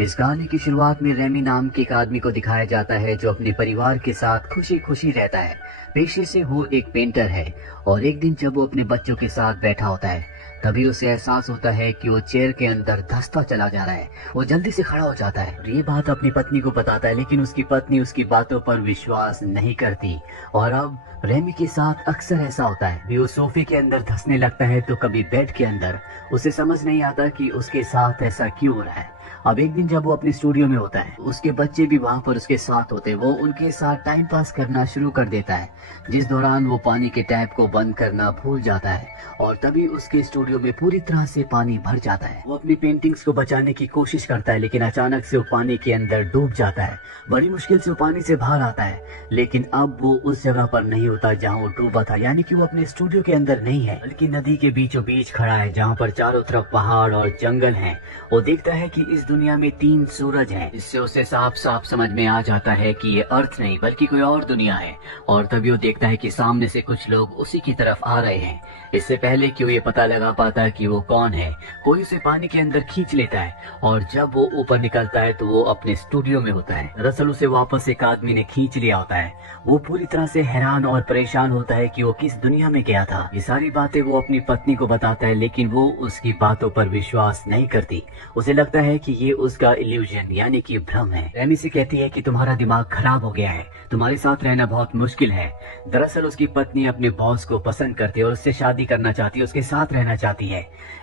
इस कहानी की शुरुआत में रेमी नाम के एक आदमी को दिखाया जाता है जो अपने परिवार के साथ खुशी खुशी रहता है। पेशे से वो एक पेंटर है और एक दिन जब वो अपने बच्चों के साथ बैठा होता है तभी उसे एहसास होता है कि वो चेयर के अंदर धंसता चला जा रहा है। वो जल्दी से खड़ा हो जाता है और ये बात अपनी पत्नी को बताता है, लेकिन उसकी पत्नी उसकी बातों पर विश्वास नहीं करती। और अब रेमी के साथ अक्सर ऐसा होता है, भी वो सोफे के अंदर धंसने लगता है तो कभी बेड के अंदर। उसे समझ नहीं आता कि उसके साथ ऐसा क्यों हो रहा है। अब एक दिन जब वो अपने स्टूडियो में होता है, उसके बच्चे भी वहाँ पर उसके साथ होते हैं। वो उनके साथ टाइम पास करना शुरू कर देता है, जिस दौरान वो पानी के टैप को बंद करना भूल जाता है और तभी उसके स्टूडियो में पूरी तरह से पानी भर जाता है। वो अपनी पेंटिंग्स को बचाने की कोशिश करता है, लेकिन अचानक से वो पानी के अंदर डूब जाता है। बड़ी मुश्किल से वो पानी से बाहर आता है, लेकिन अब वो उस जगह पर नहीं होता जहाँ वो डूबा था, यानी कि वो अपने स्टूडियो के अंदर नहीं है बल्कि नदी के बीचों बीच खड़ा है जहाँ पर चारों तरफ पहाड़ और जंगल हैं। वो देखता है कि इस दुनिया में 3 सूरज हैं। इससे उसे साफ साफ समझ में आ जाता है कि ये अर्थ नहीं बल्कि कोई और दुनिया है। और तभी वो देखता है कि सामने से कुछ लोग उसी की तरफ आ रहे हैं। इससे पहले कि वो ये पता लगा पाता कि वो कौन है, कोई उसे पानी के अंदर खींच लेता है और जब वो ऊपर निकलता है तो वो अपने स्टूडियो में होता है। दरअसल उसे वापस एक आदमी ने खींच लिया होता है। वो पूरी तरह से हैरान और परेशान होता है कि वो किस दुनिया में गया था। ये सारी बातें वो अपनी पत्नी को बताता है, लेकिन वो उसकी बातों पर विश्वास नहीं करती। उसे लगता है कि ये उसका इल्यूजन यानी कि भ्रम है। रेमी से कहती है कि तुम्हारा दिमाग खराब हो गया है, तुम्हारे साथ रहना बहुत मुश्किल है। दरअसल उसकी पत्नी अपने बॉस को पसंद करती है और उससे शादी करना चाहती है, उसके साथ रहना चाहती है।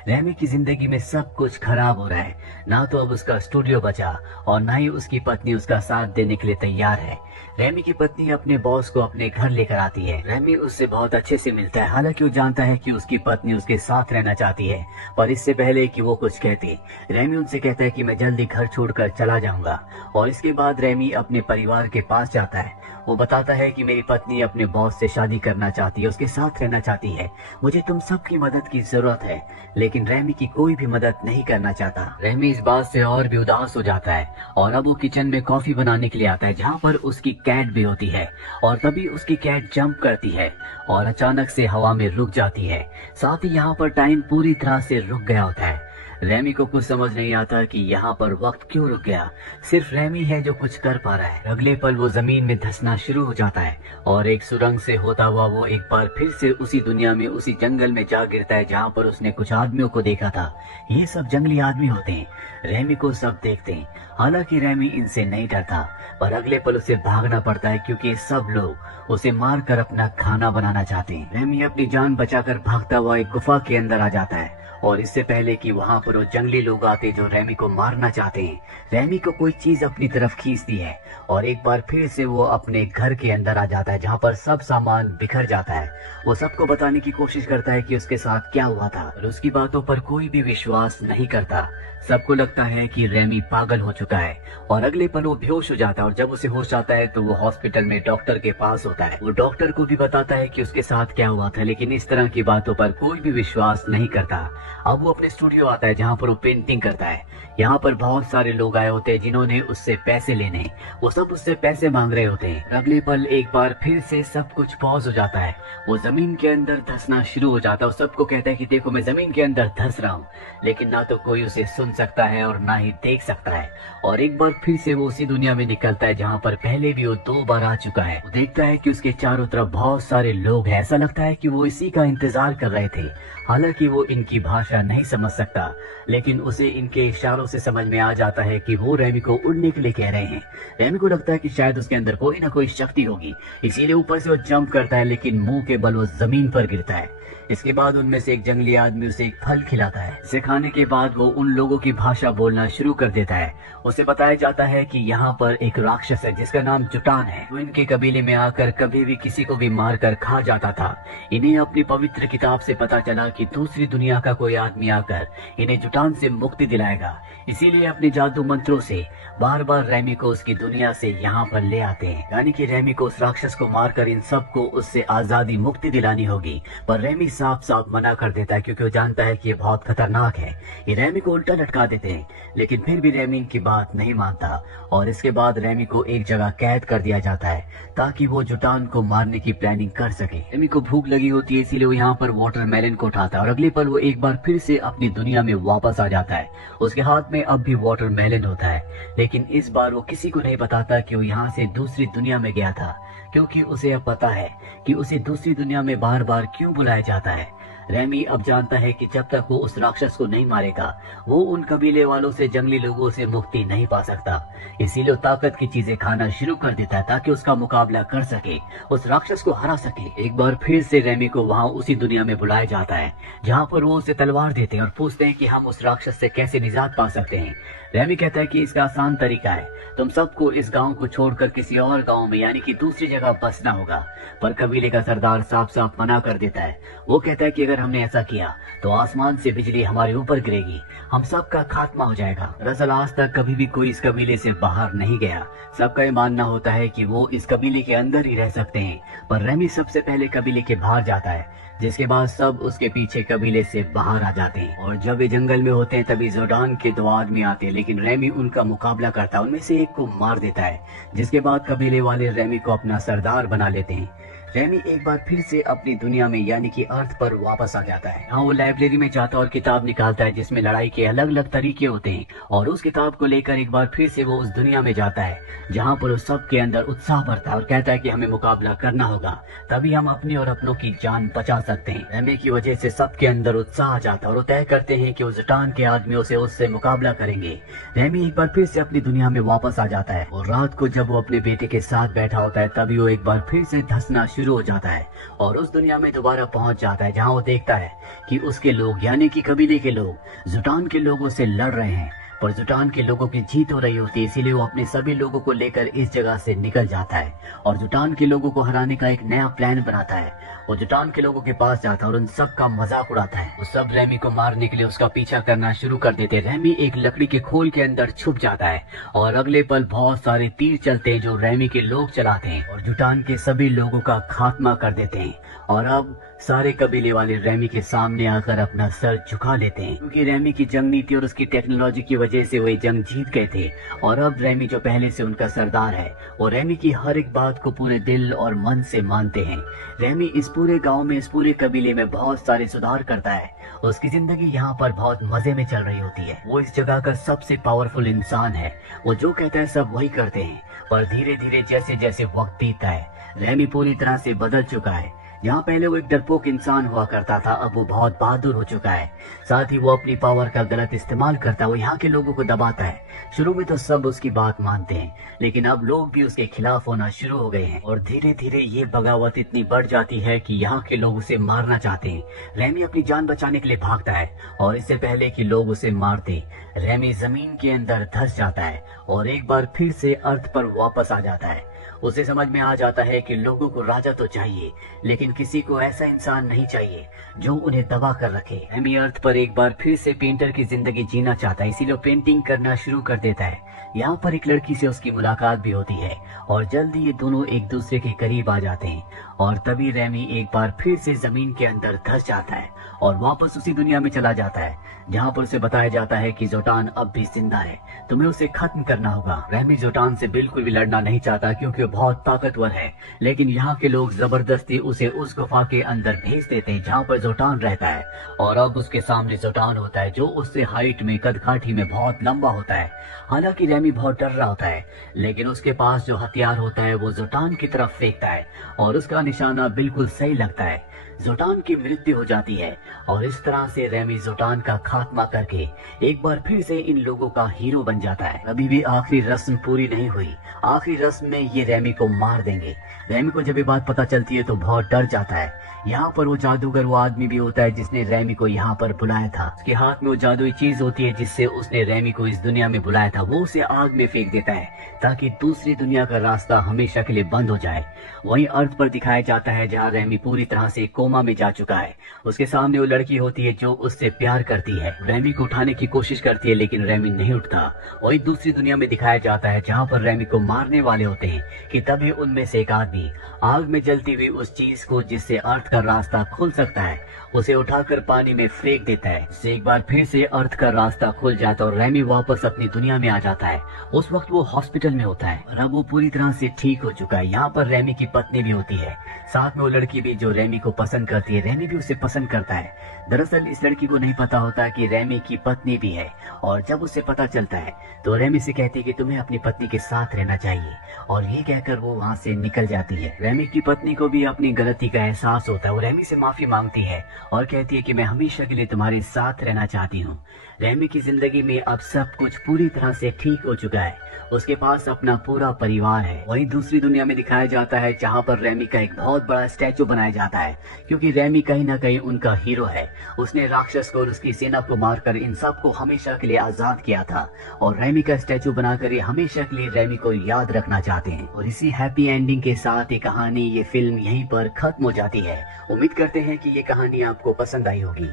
रेमी की जिंदगी में सब कुछ खराब हो रहा है, ना तो अब उसका स्टूडियो बचा और ना ही उसकी पत्नी उसका साथ देने के लिए तैयार है। रेमी की पत्नी अपने बॉस को अपने घर लेकर आती है। रेमी उससे बहुत अच्छे से मिलता है, हालांकि वो जानता है कि उसकी पत्नी उसके साथ रहना चाहती है। पर इससे पहले कि वो कुछ कहती, रेमी उनसे कहता है कि मैं जल्दी घर छोड़कर चला जाऊंगा। और इसके बाद रेमी अपने परिवार के पास जाता है। वो बताता है कि मेरी पत्नी अपने बॉस से शादी करना चाहती है, उसके साथ रहना चाहती है। मुझे तुम सबकी मदद की जरूरत है। लेकिन रेमी की कोई भी मदद नहीं करना चाहता। रेमी इस बात से और भी उदास हो जाता है और अब वो किचन में कॉफी बनाने के लिए आता है जहाँ पर उसकी कैट भी होती है। और तभी उसकी कैट जंप करती है और अचानक से हवा में रुक जाती है। साथ ही यहाँ पर टाइम पूरी तरह से रुक गया होता है। रेमी को कुछ समझ नहीं आता कि यहाँ पर वक्त क्यों रुक गया। सिर्फ रेमी है जो कुछ कर पा रहा है। अगले पल वो जमीन में धंसना शुरू हो जाता है और एक सुरंग से होता हुआ वो एक बार फिर से उसी दुनिया में, उसी जंगल में जा गिरता है जहाँ पर उसने कुछ आदमियों को देखा था। ये सब जंगली आदमी होते हैं। रेमी को सब देखते हैं, हालांकि रेमी इनसे नहीं डरता, पर अगले पल उसे भागना पड़ता है क्योंकि सब लोग उसे मारकर अपना खाना बनाना चाहते हैं। रेमी अपनी जान बचाकर भागता हुआ एक गुफा के अंदर आ जाता है और इससे पहले कि वहां पर वो जंगली लोग आते जो रेमी को मारना चाहते हैं, रेमी को कोई चीज अपनी तरफ खींचती है और एक बार फिर से वो अपने घर के अंदर आ जाता है जहाँ पर सब सामान बिखर जाता है। वो सबको बताने की कोशिश करता है कि उसके साथ क्या हुआ था, और उसकी बातों पर कोई भी विश्वास नहीं करता। सबको लगता है कि रेमी पागल हो चुका है और अगले पल वो बेहोश हो जाता है। और जब उसे होश आता है तो वो हॉस्पिटल में डॉक्टर के पास होता है। वो डॉक्टर को भी बताता है कि उसके साथ क्या हुआ था, लेकिन इस तरह की बातों पर कोई भी विश्वास नहीं करता। अब वो अपने स्टूडियो आता है जहाँ पर वो पेंटिंग करता है। यहाँ पर बहुत सारे लोग आए होते हैं जिन्होंने उससे पैसे लेने, वो सब उससे पैसे मांग रहे होते हैं। अगले पल एक बार फिर से सब कुछ पॉज हो जाता है। वो जमीन के अंदर धंसना शुरू हो जाता है और सबको कहता है कि देखो मैं जमीन के अंदर धंस रहा हूँ, लेकिन ना तो कोई उसे सुन सकता है और ना ही देख सकता है। और एक बार फिर से वो उसी दुनिया में निकलता है जहाँ पर पहले भी वो 2 बार आ चुका है। वो देखता है कि उसके चारों तरफ बहुत सारे लोग हैं। ऐसा लगता है कि वो इसी का इंतजार कर रहे थे। हालांकि वो इनकी भाषा नहीं समझ सकता, लेकिन उसे इनके इशारों से समझ में आ जाता है कि वो रेमी को उड़ने के लिए कह रहे हैं। रेमी को लगता है कि शायद उसके अंदर कोई ना कोई शक्ति होगी, इसीलिए ऊपर से वो जंप करता है, लेकिन मुंह के बल वो जमीन पर गिरता है। इसके बाद उनमें से एक जंगली आदमी उसे एक फल खिलाता है। इसे खाने के बाद वो उन लोगों की भाषा बोलना शुरू कर देता है। उसे बताया जाता है कि यहाँ पर एक राक्षस है जिसका नाम जुटान है। वो इनके कबीले में आकर कभी भी किसी को भी मारकर खा जाता था। इन्हें अपनी पवित्र किताब से पता चला कि दूसरी दुनिया का कोई आदमी आकर इन्हें जुटान से मुक्ति दिलाएगा, इसीलिए अपने जादू मंत्रों से बार बार रेमी को उसकी दुनिया से यहाँ पर ले आते हैं। यानी कि रेमी को उस राक्षस को मारकर इन सबको उससे आजादी मुक्ति दिलानी होगी। पर रेमी साफ साफ मना कर देता है क्योंकि वो जानता है कि ये बहुत खतरनाक है। ये रेमी को उल्टा लटका देते हैं, लेकिन फिर भी रेमी इनकी बात नहीं मानता और इसके बाद रेमी को एक जगह कैद कर दिया जाता है ताकि वो जुटान को मारने की प्लानिंग कर सके। रेमी को भूख लगी होती है, इसीलिए वो यहाँ पर वाटरमेलन को उठाता है और अगले पल वो एक बार फिर से अपनी दुनिया में वापस आ जाता है। उसके हाथ में अब भी वाटरमेलन होता है, लेकिन इस बार वो किसी को नहीं बताता कि वो यहाँ से दूसरी दुनिया में गया था, क्योंकि उसे अब पता है कि उसे दूसरी दुनिया में बार बार क्यों बुलाया जाता है। रेमी अब जानता है कि जब तक वो उस राक्षस को नहीं मारेगा वो उन कबीले वालों से, जंगली लोगों से मुक्ति नहीं पा सकता। इसीलिए वो ताकत की चीजें खाना शुरू कर देता है ताकि उसका मुकाबला कर सके, उस राक्षस को हरा सके। एक बार फिर से रेमी को वहाँ उसी दुनिया में बुलाया जाता है जहाँ पर वो उसे तलवार देते हैं और पूछते हैं कि हम उस राक्षस से कैसे निजात पा सकते हैं। रेमी कहता है कि इसका आसान तरीका है, तुम सबको इस गांव को छोड़कर किसी और गांव में यानी कि दूसरी जगह बसना होगा। पर कबीले का सरदार साफ साफ मना कर देता है। वो कहता है कि अगर हमने ऐसा किया तो आसमान से बिजली हमारे ऊपर गिरेगी, हम सबका खात्मा हो जाएगा। दरअसल आज तक कभी भी कोई इस कबीले से बाहर नहीं गया। सबका ये मानना होता है कि वो इस कबीले के अंदर ही रह सकते हैं, पर रेमी सबसे पहले कबीले के बाहर जाता है, जिसके बाद सब उसके पीछे कबीले से बाहर आ जाते हैं। और जब वे जंगल में होते हैं तभी जोर्डान के 2 आदमी आते हैं, लेकिन रेमी उनका मुकाबला करता है, उनमें से एक को मार देता है, जिसके बाद कबीले वाले रेमी को अपना सरदार बना लेते हैं। रेमी एक बार फिर से अपनी दुनिया में यानी कि अर्थ पर वापस आ जाता है। हाँ, वो लाइब्रेरी में जाता और किताब निकालता है जिसमें लड़ाई के अलग अलग तरीके होते हैं और उस किताब को लेकर एक बार फिर से वो उस दुनिया में जाता है जहाँ पर उस सबके अंदर उत्साह भरता है और कहता है कि हमें मुकाबला करना होगा, तभी हम अपनी और अपनों की जान बचा सकते हैं। रेमी की वजह से सबके अंदर उत्साह आ जाता है और वो तय करते हैं कि वो जुटान के आदमियों से उससे मुकाबला करेंगे। रेमी एक बार फिर से अपनी दुनिया में वापस आ जाता है और रात को जब वो अपने बेटे के साथ बैठा होता है तभी वो एक बार फिर से धंसना शुरू हो जाता है और उस दुनिया में दोबारा पहुंच जाता है जहां वो देखता है कि उसके लोग यानी कि कबीले के लोग जुटान के लोगों से लड़ रहे हैं, पर जुटान के लोगों की जीत हो रही होती है। इसीलिए वो अपने सभी लोगों को लेकर इस जगह से निकल जाता है और जुटान के लोगों को हराने का एक नया प्लान बनाता है। वो जुटान के लोगों के पास जाता है और उन सब का मजाक उड़ाता है। वो सब रेमी को मारने के लिए उसका पीछा करना शुरू कर देते हैं। रेमी एक लकड़ी के खोल के अंदर छुप जाता है और अगले पल बहुत सारे तीर चलते हैं जो रेमी के लोग चलाते हैं और जुटान के सभी लोगों का खात्मा कर देते हैं। और अब सारे कबीले वाले रेमी के सामने आकर अपना सर झुका लेते हैं, क्योंकि रेमी की जंग नीति और उसकी टेक्नोलॉजी की वजह से वो जंग जीत गए थे। और अब रेमी जो पहले से उनका सरदार है वो रेमी की हर एक बात को पूरे दिल और मन से मानते हैं। रेमी इस पूरे गांव में, इस पूरे कबीले में बहुत सारे सुधार करता है। उसकी जिंदगी यहाँ पर बहुत मजे में चल रही होती है। वो इस जगह का सबसे पावरफुल इंसान है। वो जो कहता है सब वही करते हैं। पर धीरे धीरे जैसे जैसे वक्त बीतता है रेमी पूरी तरह से बदल चुका है। जहाँ पहले वो एक डरपोक इंसान हुआ करता था अब वो बहुत बहादुर हो चुका है। साथ ही वो अपनी पावर का गलत इस्तेमाल करता है, वो यहाँ के लोगों को दबाता है। शुरू में तो सब उसकी बात मानते हैं, लेकिन अब लोग भी उसके खिलाफ होना शुरू हो गए हैं और धीरे धीरे ये बगावत इतनी बढ़ जाती है कि यहाँ के लोग उसे मारना चाहते हैं। रेमी अपनी जान बचाने के लिए भागता है और इससे पहले कि लोग उसे मारते रेमी जमीन के अंदर धंस जाता है और एक बार फिर से अर्थ पर वापस आ जाता है। उसे समझ में आ जाता है कि लोगों को राजा तो चाहिए, लेकिन किसी को ऐसा इंसान नहीं चाहिए जो उन्हें दबा कर रखे। रेमी अर्थ पर एक बार फिर से पेंटर की जिंदगी जीना चाहता है, इसीलिए पेंटिंग करना शुरू कर देता है। यहाँ पर एक लड़की से उसकी मुलाकात भी होती है और जल्दी ये दोनों एक दूसरे के करीब आ जाते हैं और तभी रेमी एक बार फिर से जमीन के अंदर धंस जाता है और वापस उसी दुनिया में चला जाता है जहाँ पर उसे बताया जाता है कि जोटान अब भी जिंदा है, तुम्हें उसे खत्म करना होगा। रेमी जोटान से बिल्कुल भी लड़ना नहीं चाहता क्योंकि वो बहुत ताकतवर है, लेकिन यहाँ के लोग जबरदस्ती उसे उस गुफा के अंदर भेज देते हैं जहाँ पर जोटान रहता है और अब उसके सामने जोटान होता है जो उससे हाइट में, कदकाठी में बहुत लंबा होता है। हालांकि रेमी बहुत डर रहा होता है, लेकिन उसके पास जो हथियार होता है वो जोटान की तरफ फेंकता है और उसका निशाना बिल्कुल सही लगता है। जोटान की मृत्यु हो जाती है और इस तरह से रेमी जोटान का खात्मा करके एक बार फिर से इन लोगों का हीरो बन जाता है। अभी भी आखिरी रस्म पूरी नहीं हुई। आखिरी रस्म में ये रेमी को मार देंगे। रेमी को जब ये बात पता चलती है तो बहुत डर जाता है। यहाँ पर वो जादूगर, वो आदमी भी होता है जिसने रेमी को यहाँ पर बुलाया था। उसके हाथ में वो जादुई चीज होती है जिससे उसने रेमी को इस दुनिया में बुलाया था। वो उसे आग में फेंक देता है ताकि दूसरी दुनिया का रास्ता हमेशा के लिए बंद हो जाए। वहीं अर्थ पर दिखाया जाता है जहाँ रेमी पूरी तरह से कोमा में जा चुका है। उसके सामने वो लड़की होती है जो उससे प्यार करती है। रेमी को उठाने की कोशिश करती है लेकिन रेमी नहीं उठता। वही दूसरी दुनिया में दिखाया जाता है जहाँ पर रेमी को मारने वाले होते हैं कि तभी उनमें से एक आदमी आग में जलती हुई उस चीज को जिससे अर्थ का रास्ता खुल सकता है उसे उठाकर पानी में फेंक देता है। इससे एक बार फिर से अर्थ का रास्ता खुल जाता है और रेमी वापस अपनी दुनिया में आ जाता है। उस वक्त वो हॉस्पिटल में होता है और अब वो पूरी तरह से ठीक हो चुका है। यहाँ पर रेमी की पत्नी भी होती है, साथ में वो लड़की भी जो रेमी को पसंद करती है। रेमी भी उसे पसंद करता है। दरअसल इस लड़की को नहीं पता होता कि रेमी की पत्नी भी है, और जब उसे पता चलता है तो रेमी से कहती है कि तुम्हें अपनी पत्नी के साथ रहना चाहिए, और ये कहकर वो वहाँ से निकल जाती है। रेमी की पत्नी को भी अपनी गलती का एहसास होता है। वो रेमी से माफी मांगती है और कहती है कि मैं हमेशा के लिए तुम्हारे साथ रहना चाहती हूँ। रेमी की जिंदगी में अब सब कुछ पूरी तरह से ठीक हो चुका है। उसके पास अपना पूरा परिवार है। वहीं दूसरी दुनिया में दिखाया जाता है जहाँ पर रेमी का एक बहुत बड़ा स्टैचू बनाया जाता है, क्योंकि रेमी कहीं ना कहीं उनका हीरो है। उसने राक्षस को और उसकी सेना को मारकर इन सबको हमेशा के लिए आजाद किया था, और रेमी का स्टैचू बनाकर ये हमेशा के लिए रेमी को याद रखना चाहते हैं। और इसी हैप्पी एंडिंग के साथ ये कहानी, ये फिल्म यहीं पर खत्म हो जाती है। उम्मीद करते हैं कि ये कहानी आपको पसंद आई होगी।